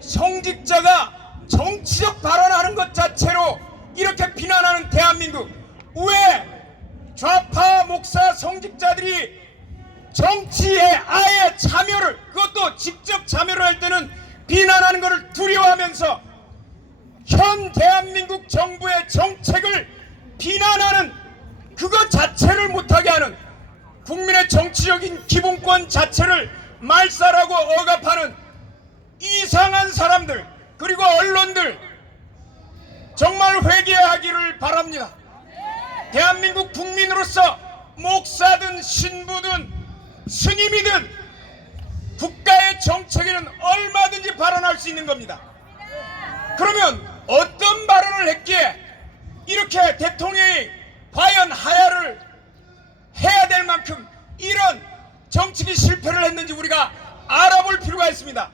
성직자가 정치적 발언하는 것 자체로 이렇게 비난하는 대한민국, 왜 좌파 목사 성직자들이 정치에 아예 참여를, 그것도 직접 참여를 할 때는 비난하는 것을 두려워하면서 현 대한민국 정부의 정책을 비난하는 그것 자체를 못하게 하는, 국민의 정치적인 기본권 자체를 말살하고 억압하는 이상한 사람들, 그리고 언론들 정말 회개하기를 바랍니다. 대한민국 국민으로서 목사든 신부든 스님이든 국가의 정책에는 얼마든지 발언할 수 있는 겁니다. 그러면 어떤 발언을 했기에 이렇게 대통령이 과연 하야를 해야 될 만큼 이런 정치기 실패를 했는지 우리가 알아볼 필요가 있습니다.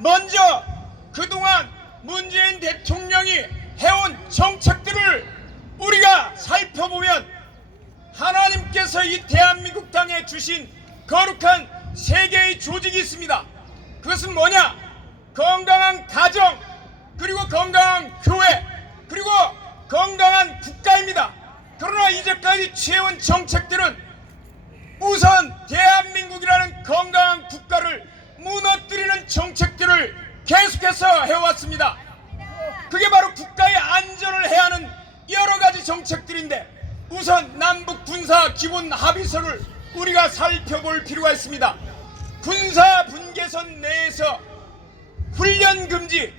먼저 그동안 문재인 대통령이 해온 정책들을 우리가 살펴보면 하나님께서 이 대한민국 땅에 주신 거룩한 세 개의 조직이 있습니다. 그것은 뭐냐? 건강한 가정, 그리고 건강한 교회, 그리고 건강한 국가입니다. 그러나 이제까지 취해온 정책들은 우선 대한민국이라는 건강한 국가를 무너뜨리는 정책들을 계속해서 해왔습니다. 그게 바로 국가의 안전을 해야 하는 여러 가지 정책들인데, 우선 남북 군사 기본 합의서를 우리가 살펴볼 필요가 있습니다. 군사 분계선 내에서 훈련 금지,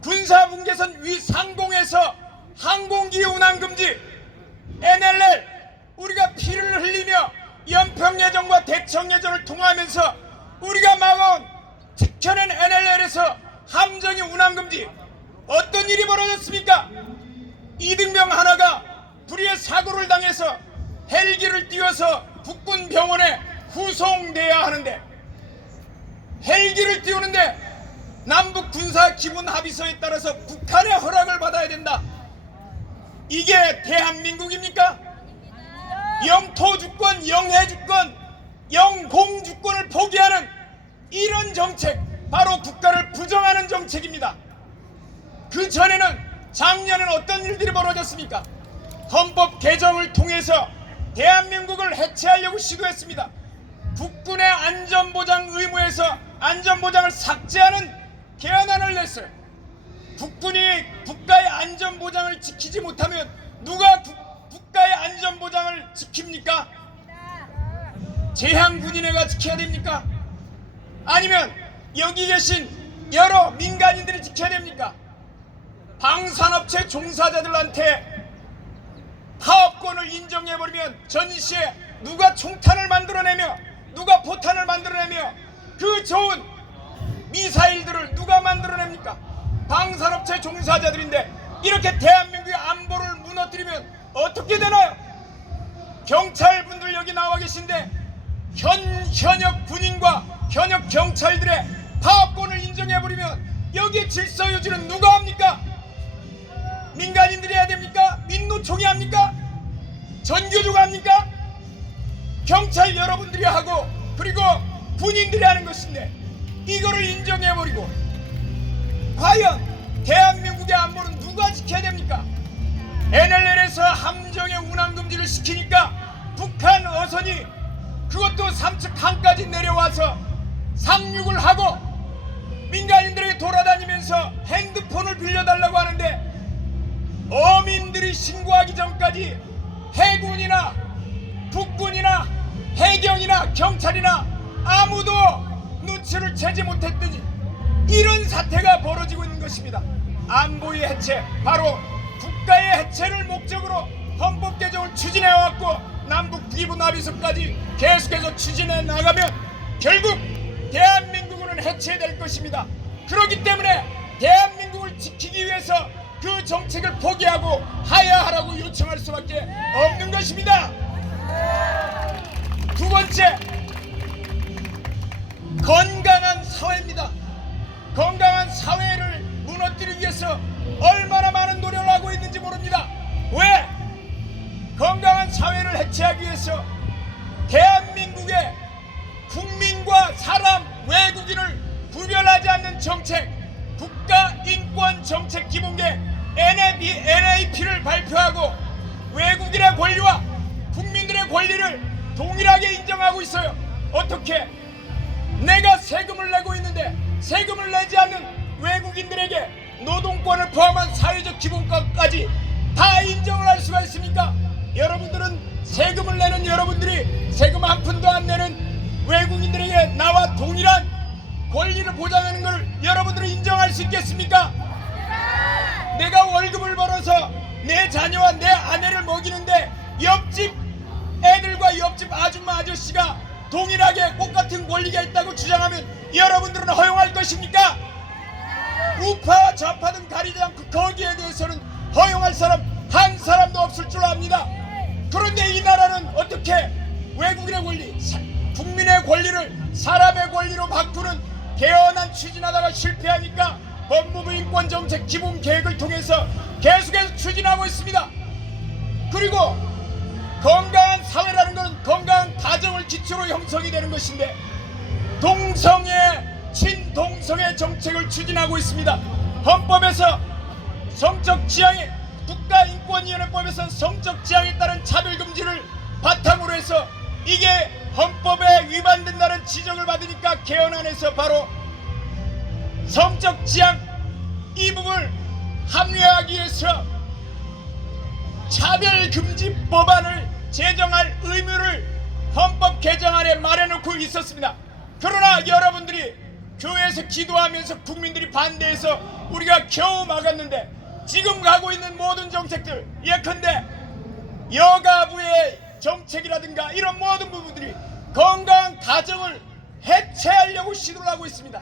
군사 분계선 위 상공에서 항공기 운항 금지, NLL, 우리가 피를 흘리며 연평예전과 대청예전을 통하면서 우리가 막아온 지켜낸 NLL에서 함정이 운항 금지. 어떤 일이 벌어졌습니까? 이등병 하나가 불의의 사고를 당해서 헬기를 띄워서 국군 병원에 후송돼야 하는데, 헬기를 띄우는데 남북 군사 기본 합의서에 따라서 북한의 허락을 받아야 된다. 이게 대한민국입니까? 영토주권, 영해주권, 영공주권을 포기하는 이런 정책, 바로 국가를 부정하는 정책입니다. 그 전에는, 작년에는 어떤 일들이 벌어졌습니까? 헌법 개정을 통해서 대한민국을 해체하려고 시도했습니다. 국군의 안전보장 의무에서 안전보장을 삭제하는 개헌안을 냈어요. 국군이 국가의 안전보장을 지키지 못하면 누가 국가의 안전보장을 지킵니까? 제향군인회가 지켜야 됩니까? 아니면 여기 계신 여러 민간인들이 지켜야 됩니까? 방산업체 종사자들한테 파업권을 인정해버리면 전시에 누가 총탄을 만들어내며, 누가 포탄을 만들어내며 그 좋은 미사일들을 누가 만들어냅니까? 방산업체 종사자들인데 이렇게 대한민국의 안보를 무너뜨리면 어떻게 되나요? 경찰분들 여기 나와 계신데 현역 군인과 현역 경찰들의 파업권을 인정해버리면 여기에 질서 유지는 누가 합니까? 민간인들이 해야 됩니까? 민노총이 합니까? 전교조가 합니까? 경찰 여러분들이 하고 그리고 군인들이 하는 것인데 이거를 인정해버리고, 과연 대한민국의 안보는 누가 지켜야 됩니까? NLL에서 함정의 운항금지를 시키니까 북한 어선이 그것도 삼척 항까지 내려와서 상륙을 하고 민간인들에게 돌아다니면서 핸드폰을 빌려달라고 하는데, 어민들이 신고하기 전까지 해군이나 국군이나 해경이나 경찰이나 아무도 눈치를 채지 못했더니 이런 사태가 벌어지고 있는 것입니다. 안보의 해체, 바로 국가의 해체를 목적으로 헌법 개정을 추진해왔고 남북 기본 합의서까지 계속해서 추진해 나가면 결국 대한민국은 해체될 것입니다. 그렇기 때문에 대한민국을 지키기 위해서 그 정책을 포기하고 하야하라고 요청할 수밖에 없는 것입니다. 두 번째, 건강한 사회입니다. 건강한 사회를 무너뜨리기 위해서 얼마나 많은 노력을 하고 있는지 모릅니다. 왜? 건강한 사회를 해체하기 위해서 대한민국의 국민과 사람, 외국인을 구별하지 않는 정책, 국가인권정책기본계 NAP를 발표하고 외국인의 권리와 국민들의 권리를 동일하게 인정하고 있어요. 어떻게? 내가 세금을 내고 있는데 세금을 내지 않는 외국인들에게 노동권을 포함한 사회적 기본권까지 다 인정을 할 수가 있습니까? 여러분들은 세금을 내는 여러분들이 세금 한 푼도 안 내는 외국인들에게 나와 동일한 권리를 보장하는 것을 여러분들은 인정할 수 있겠습니까? 내가 월급을 벌어서 내 자녀와 내 아내를 먹이는데 옆집 애들과 옆집 아줌마 아저씨가 동일하게 똑같은 권리가 있다고 주장하면 여러분들은 허용할 것입니까? 우파와 좌파등 가리지 않고 거기에 대해서는 허용할 사람 한 사람도 없을 줄 압니다. 그런데 이 나라는 어떻게 외국인의 권리, 국민의 권리를 사람의 권리로 바꾸는 개헌안 추진하다가 실패하니까 법무부 인권정책 기본계획을 통해서 계속해서 추진하고 있습니다. 그리고 건강한 사회라는 것은 건강한 가정을 기초로 형성이 되는 것인데 친동성애 정책을 추진하고 있습니다. 헌법에서 성적 지향에 국가인권위원회법에서 성적 지향에 따른 차별금지를 바탕으로 해서 이게 헌법에 위반된다는 지적을 받으니까 개헌안에서 바로 성적 지향 이 부분을 합리화하기 위해서 차별금지 법안을 제정할 의무를 헌법 개정안에 마련해놓고 있었습니다. 그러나 여러분들이 교회에서 기도하면서 국민들이 반대해서 우리가 겨우 막았는데 지금 가고 있는 모든 정책들 예컨대 여가부의 정책이라든가 이런 모든 부분들이 건강한 가정을 해체하려고 시도를 하고 있습니다.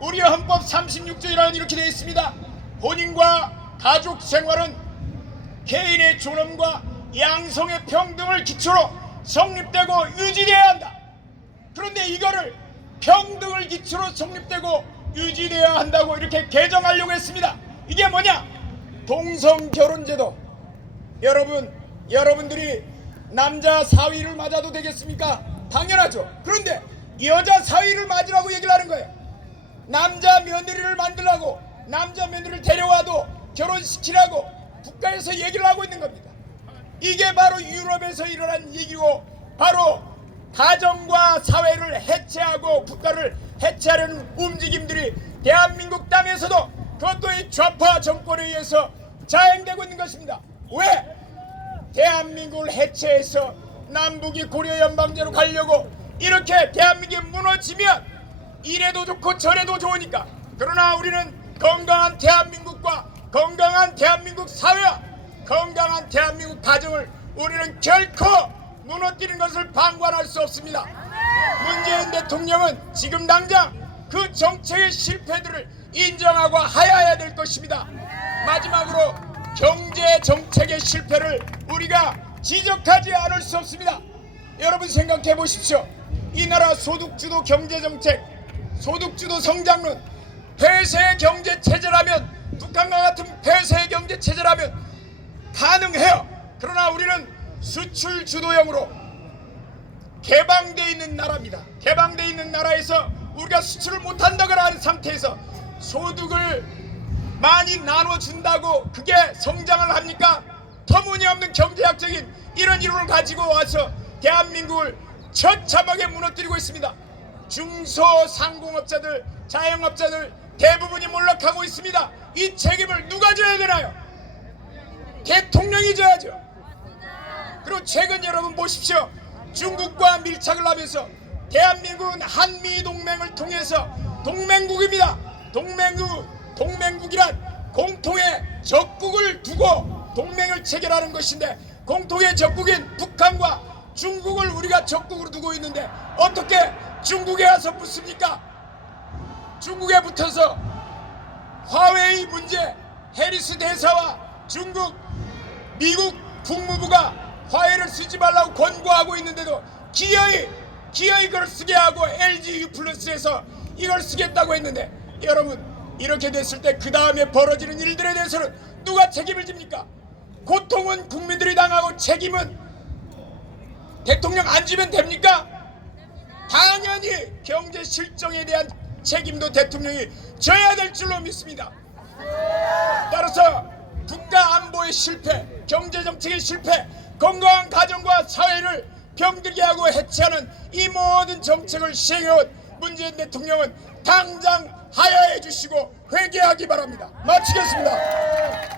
우리 헌법 36조에는 이렇게 되어 있습니다. 본인과 가족 생활은 개인의 존엄과 양성의 평등을 기초로 성립되고 유지되어야 한다. 그런데 이거를 평등을 기초로 성립되고 유지되어야 한다고 이렇게 개정하려고 했습니다. 이게 뭐냐? 동성결혼제도. 여러분들이 남자 사위를 맞아도 되겠습니까? 당연하죠. 그런데 여자 사위를 맞으라고 얘기를 하는 거예요. 남자 며느리를 만들라고 남자 며느리를 데려와도 결혼시키라고 국가에서 얘기를 하고 있는 겁니다. 이게 바로 유럽에서 일어난 얘기고 바로 가정과 사회를 해체하고 국가를 해체하려는 움직임들이 대한민국 땅에서도 그것도 이 좌파 정권에 의해서 자행되고 있는 것입니다. 왜? 대한민국을 해체해서 남북이 고려연방제로 가려고 이렇게 대한민국이 무너지면 이래도 좋고 저래도 좋으니까. 그러나 우리는 건강한 대한민국과 건강한 대한민국 사회와 건강한 대한민국 가정을 우리는 결코 무너뜨리는 것을 방관할 수 없습니다. 문재인 대통령은 지금 당장 그 정책의 실패들을 인정하고 하야해야 될 것입니다. 마지막으로 경제 정책의 실패를 우리가 지적하지 않을 수 없습니다. 여러분 생각해 보십시오. 이 나라 소득주도 경제정책, 소득주도 성장론, 폐쇄 경제체제라면 북한과 같은 폐쇄 경제체제라면 가능해요. 그러나 우리는 수출주도형으로 개방되어 있는 나라입니다. 개방되어 있는 나라에서 우리가 수출을 못한다고 하는 상태에서 소득을 많이 나눠준다고 그게 성장을 합니까? 터무니없는 경제학적인 이런 이론을 가지고 와서 대한민국을 처참하게 무너뜨리고 있습니다. 중소상공업자들, 자영업자들 대부분이 몰락하고 있습니다. 이 책임을 누가 져야 되나요? 대통령이 져야죠. 그리고 최근 여러분 보십시오. 중국과 밀착을 하면서 대한민국은 한미동맹을 통해서 동맹국입니다. 동맹국이란 공통의 적국을 두고 동맹을 체결하는 것인데 공통의 적국인 북한과 중국을 우리가 적국으로 두고 있는데 어떻게 중국에 와서 붙습니까? 중국에 붙어서 화웨이 문제, 해리스 대사와 중국, 미국 국무부가 화웨이를 쓰지 말라고 권고하고 있는데도 기어이 그걸 쓰게 하고 LG U+에서 이걸 쓰겠다고 했는데 여러분 이렇게 됐을 때 그 다음에 벌어지는 일들에 대해서는 누가 책임을 집니까? 고통은 국민들이 당하고 책임은 대통령 안 지면 됩니까? 당연히 경제 실정에 대한 책임도 대통령이 져야 될 줄로 믿습니다. 따라서 국가 안보의 실패, 경제 정책의 실패, 건강한 가정과 사회를 병들게 하고 해체하는 이 모든 정책을 시행해온 문재인 대통령은 당장 하야해 주시고 회개하기 바랍니다. 마치겠습니다.